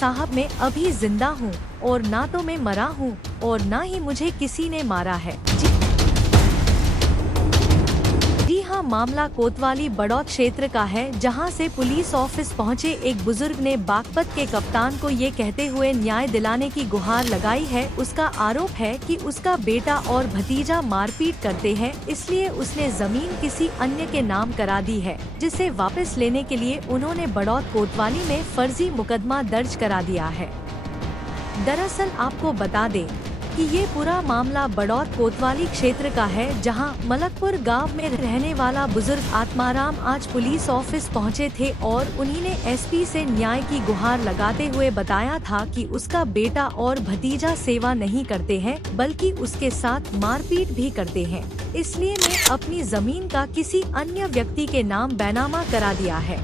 साहब मैं अभी जिंदा हूँ और ना तो मैं मरा हूँ और ना ही मुझे किसी ने मारा है। जी हाँ, मामला कोतवाली बड़ौत क्षेत्र का है, जहां से पुलिस ऑफिस पहुंचे एक बुजुर्ग ने बागपत के कप्तान को ये कहते हुए न्याय दिलाने की गुहार लगाई है। उसका आरोप है कि उसका बेटा और भतीजा मारपीट करते हैं, इसलिए उसने जमीन किसी अन्य के नाम करा दी है, जिसे वापस लेने के लिए उन्होंने बड़ौत कोतवाली में फर्जी मुकदमा दर्ज करा दिया है। दरअसल आपको बता दें कि ये पूरा मामला बड़ौत कोतवाली क्षेत्र का है, जहां मलकपुर गांव में रहने वाला बुजुर्ग आत्माराम आज पुलिस ऑफिस पहुंचे थे और उन्हीं ने एसपी से न्याय की गुहार लगाते हुए बताया था कि उसका बेटा और भतीजा सेवा नहीं करते हैं, बल्कि उसके साथ मारपीट भी करते हैं। इसलिए मैं अपनी जमीन का किसी अन्य व्यक्ति के नाम बैनामा करा दिया है।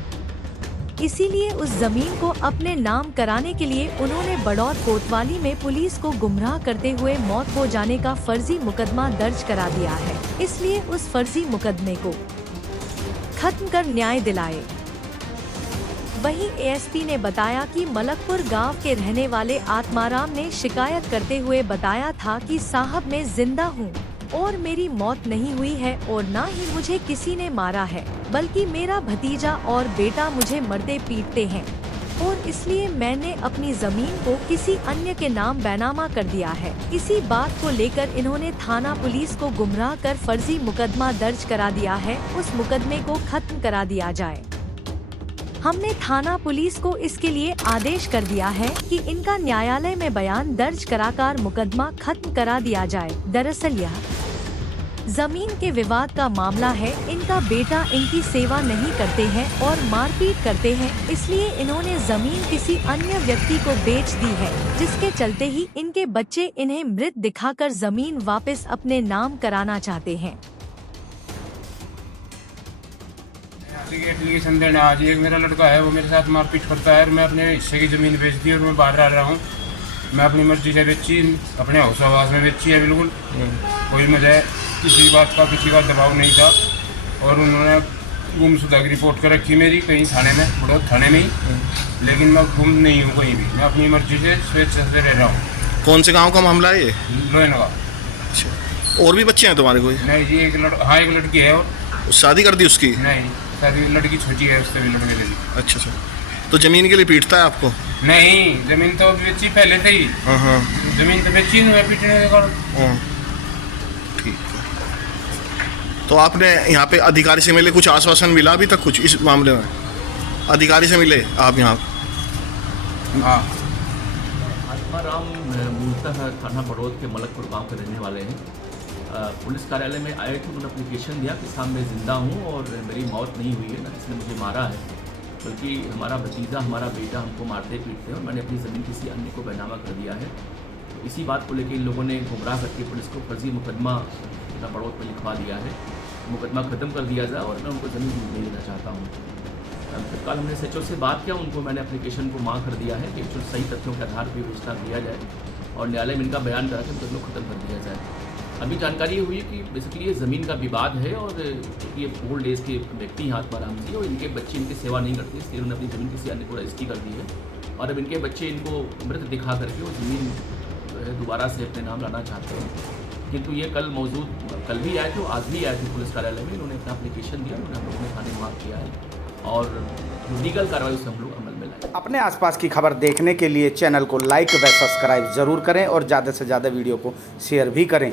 इसीलिए उस जमीन को अपने नाम कराने के लिए उन्होंने बड़ौत कोतवाली में पुलिस को गुमराह करते हुए मौत हो जाने का फर्जी मुकदमा दर्ज करा दिया है। इसलिए उस फर्जी मुकदमे को खत्म कर न्याय दिलाए। वहीं एएसपी ने बताया कि मलकपुर गांव के रहने वाले आत्माराम ने शिकायत करते हुए बताया था कि साहब मैं जिंदा हूं और मेरी मौत नहीं हुई है और ना ही मुझे किसी ने मारा है, बल्कि मेरा भतीजा और बेटा मुझे मरते पीटते हैं और इसलिए मैंने अपनी जमीन को किसी अन्य के नाम बैनामा कर दिया है। इसी बात को लेकर इन्होंने थाना पुलिस को गुमराह कर फर्जी मुकदमा दर्ज करा दिया है। उस मुकदमे को खत्म करा दिया जाए। हमने थाना पुलिस को इसके लिए आदेश कर दिया है कि इनका न्यायालय में बयान दर्ज कराकर मुकदमा खत्म करा दिया जाए। दरअसल यह जमीन के विवाद का मामला है। इनका बेटा इनकी सेवा नहीं करते हैं और मारपीट करते हैं, इसलिए इन्होंने जमीन किसी अन्य व्यक्ति को बेच दी है, जिसके चलते ही इनके बच्चे इन्हें मृत दिखाकर जमीन वापस अपने नाम कराना चाहते हैं। एप्लीकेशन देना आज एक मेरा लड़का है, वो मेरे साथ मारपीट करता है और मैं अपने हिस्से की ज़मीन बेच दी और मैं बाहर आ रहा हूँ। मैं अपनी मर्जी से बेची, अपने हाउस आवास में बेची है। बिल्कुल कोई मुझे किसी बात का किसी का दबाव नहीं था और उन्होंने गुमशुदा की रिपोर्ट कर रखी मेरी कहीं थाने में, बड़ौत थाने में ही, लेकिन मैं गुम नहीं हूँ कहीं भी। मैं अपनी मर्जी से स्वेच्छा से रह रहा हूँ। कौन से गाँव का मामला है ये? लोहन का। अच्छा, और भी बच्चे हैं तुम्हारे कोई? नहीं जी, एक लड़की है। और शादी कर दी उसकी? नहीं, शादी लड़की छोटी है, उससे भी लड़के लगी। अच्छा अच्छा, तो जमीन के लिए पीटता है आपको? नहीं, जमीन तो बेची पहले से ही। हाँ, जमीन तो बेची नहीं, पीटने के कारण। ठीक है, तो आपने यहाँ पे अधिकारी से मिले, कुछ आश्वासन मिला अभी तक कुछ इस मामले में? अधिकारी से मिले आप यहाँ? हाँ। आत्माराम मूलतः थाना बड़ौत के मलकपुर गांव के रहने वाले हैं। पुलिस कार्यालय में आए थे, उन्होंने एप्लीकेशन दिया कि साहब मैं ज़िंदा हूँ और मेरी मौत नहीं हुई है, ना इसने मुझे मारा है, बल्कि हमारा भतीजा हमारा बेटा हमको मारते पीटते हैं और मैंने अपनी ज़मीन किसी अन्य को बैनामा कर दिया है। तो इसी बात को लेकर इन लोगों ने गुमराह करके पुलिस को फर्जी मुकदमा बड़ौत में लिखवा दिया है। मुकदमा ख़त्म कर दिया जाए और मैं उनको ज़मीन दे देना चाहता हूँ। कल हमने SHO से बात किया, उनको मैंने एप्लीकेशन को मांग कर दिया है कि जो सही तथ्यों के आधार पर विवेचना किया जाए और न्यायालय में इनका बयान करा के मुकदमा ख़त्म कर दिया जाए। अभी जानकारी हुई कि बेसिकली ये ज़मीन का विवाद है और ये ओल्ड एज के व्यक्ति हैं आत्माराम जी, और इनके बच्चे इनकी सेवा नहीं करते, इसलिए उन्होंने अपनी ज़मीन किसी अन्य को रजिस्ट्री कर दी है और अब इनके बच्चे इनको मृत दिखा करके वो ज़मीन दोबारा से अपने नाम लाना चाहते हैं। किंतु ये कल भी आए थे, आज भी आए थे पुलिस कार्यालय में, इन्होंने अपना एप्लीकेशन दिया, उन्होंने हम लोगों ने थाने में मांग किया है और लीगल कार्रवाई उसे हम लोग अमल में लाए। अपने आसपास की खबर देखने के लिए चैनल को लाइक व सब्सक्राइब ज़रूर करें और ज़्यादा से ज़्यादा वीडियो को शेयर भी करें।